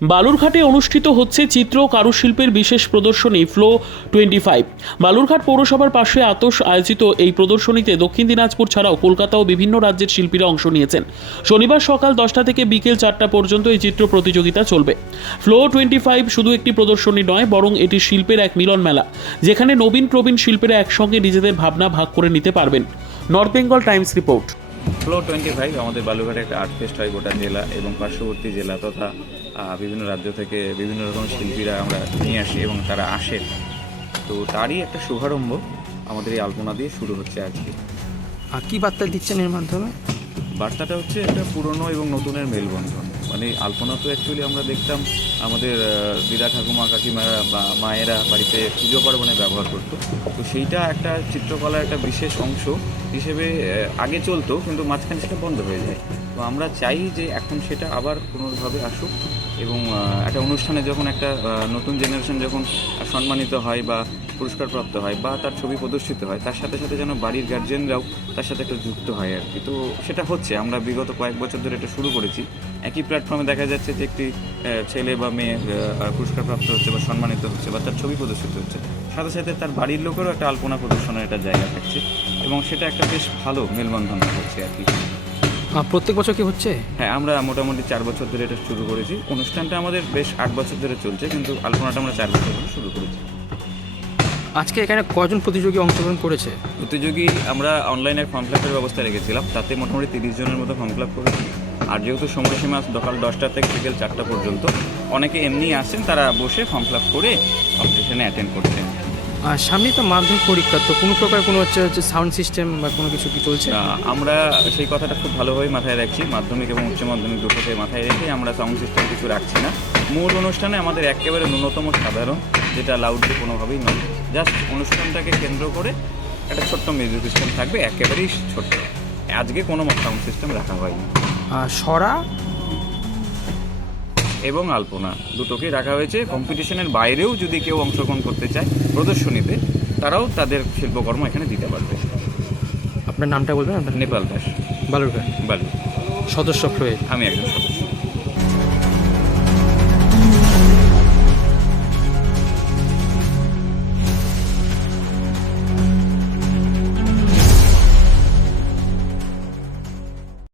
বালুরঘাটে অনুষ্ঠিত হচ্ছে চিত্র কারুশিল্পের বিশেষ প্রদর্শনী ফ্লো টোয়েন্টি ফাইভ। বালুরঘাট পৌরসভার পাশে আতস আয়োজিত এই প্রদর্শনীতে দক্ষিণ দিনাজপুর ছাড়াও কলকাতা ও বিভিন্ন রাজ্যের শিল্পীরা অংশ নিয়েছেন। শনিবার সকাল দশটা থেকে বিকেল চারটা পর্যন্ত এই চিত্র প্রতিযোগিতা চলবে। ফ্লো টোয়েন্টি ফাইভ শুধু একটি প্রদর্শনী নয়, বরং এটি শিল্পের এক মিলন মেলা, যেখানে নবীন প্রবীণ শিল্পীরা একসঙ্গে নিজেদের ভাবনা ভাগ করে নিতে পারবেন। North Bengal Times report. Flow twenty five আমাদের বালুঘাটে একটা আর্ট ফেস্ট হয় গোটা জেলা এবং পার্শ্ববর্তী জেলা তথা বিভিন্ন রাজ্য থেকে বিভিন্ন রকম শিল্পীরা আমরা নিয়ে আসি এবং তারা আসেন তো তারই একটা শুভারম্ভ আমাদের এই আলপনা দিয়ে শুরু হচ্ছে আজকে। আর কি বার্তা দিচ্ছেন এর মাধ্যমে? বার্তাটা হচ্ছে একটা পুরনো এবং নতুনের মেলবন্ধন। মানে আলপনা তো অ্যাকচুয়ালি আমরা দেখতাম আমাদের দিদা ঠাকুমা কাকিমারা বা মায়েরা বাড়িতে পুজো পার্বণে ব্যবহার করতো। তো সেইটা একটা চিত্রকলার একটা বিশেষ অংশ হিসেবে আগে চলতো কিন্তু মাঝখানে সেটা বন্ধ হয়ে যায়। তো আমরা চাই যে এখন সেটা আবার কোনোভাবে আসুক। এবং একটা অনুষ্ঠানে যখন একটা নতুন জেনারেশন যখন সম্মানিত হয় বা পুরস্কারপ্রাপ্ত হয় বা তার ছবি প্রদর্শিত হয়, তার সাথে সাথে যেন বাড়ির গার্জেনরাও তার সাথে একটা যুক্ত হয় আর কি। তো সেটা হচ্ছে, আমরা বিগত কয়েক বছর ধরে এটা শুরু করেছি। একই প্ল্যাটফর্মে দেখা যাচ্ছে যে একটি ছেলে বা মেয়ে পুরস্কারপ্রাপ্ত হচ্ছে বা সম্মানিত হচ্ছে বা তার ছবি প্রদর্শিত হচ্ছে। সাথে সাথে তার বাড়ির লোকেরও একটা আলপনা প্রদর্শনের একটা জায়গা থাকছে এবং সেটা একটা বেশ ভালো মেলবন্ধন হচ্ছে আর কি। প্রত্যেক বছর কি হচ্ছে? হ্যাঁ আমরা মোটামুটি চার বছর ধরে এটা শুরু করেছি। অনুষ্ঠানটা আমাদের বেশ আট বছর ধরে চলছে কিন্তু আলপনাটা আমরা চার বছর ধরে শুরু করেছি। আজকে এখানে কজন প্রতিযোগী অংশগ্রহণ করেছে? প্রতিযোগী আমরা অনলাইনে ফর্ম ফিলাপের ব্যবস্থা রেখেছিলাম তাতে মোটামুটি তিরিশ জনের মতো ফর্ম ফিলাপ করেছি। আর যেহেতু সময়সীমা সকাল দশটা থেকে বিকেল চারটা পর্যন্ত অনেকে এমনি আসেন তারা বসে ফর্ম ফিলাপ করে কম্পিটিশনে অ্যাটেন্ড করছেন। সামনে তো মাধ্যমিক পরীক্ষা তো কোনো প্রকার কোনো হচ্ছে হচ্ছে সাউন্ড সিস্টেম বা কোনো কিছু কি চলছে? আমরা সেই কথাটা খুব ভালোভাবে মাথায় রাখছি। মাধ্যমিক এবং উচ্চ মাধ্যমিক দুটোকে মাথায় রেখে আমরা সাউন্ড সিস্টেম কিছু রাখছি না। মূল অনুষ্ঠানে আমাদের একেবারে ন্যূনতম সাধারণ যেটা লাউডলি কোনোভাবেই নয়। জাস্ট অনুষ্ঠানটাকে কেন্দ্র করে একটা ছোট্ট মিউজিক সিস্টেম থাকবে একেবারেই ছোট্ট। আজকে কোনো সাউন্ড সিস্টেম রাখা হয়নি। সরা এবং আলপনা দুটোকেই রাখা হয়েছে। কম্পিটিশনের বাইরেও যদি কেউ অংশগ্রহণ করতে চায় প্রদর্শনীতে তারাও তাদের শিল্পকর্ম এখানে দিতে পারবে। আপনার নামটা বলবেন? আপনার নেপাল দাস। বালুরঘাট। বালু সদস্য আমি একজন সদস্য।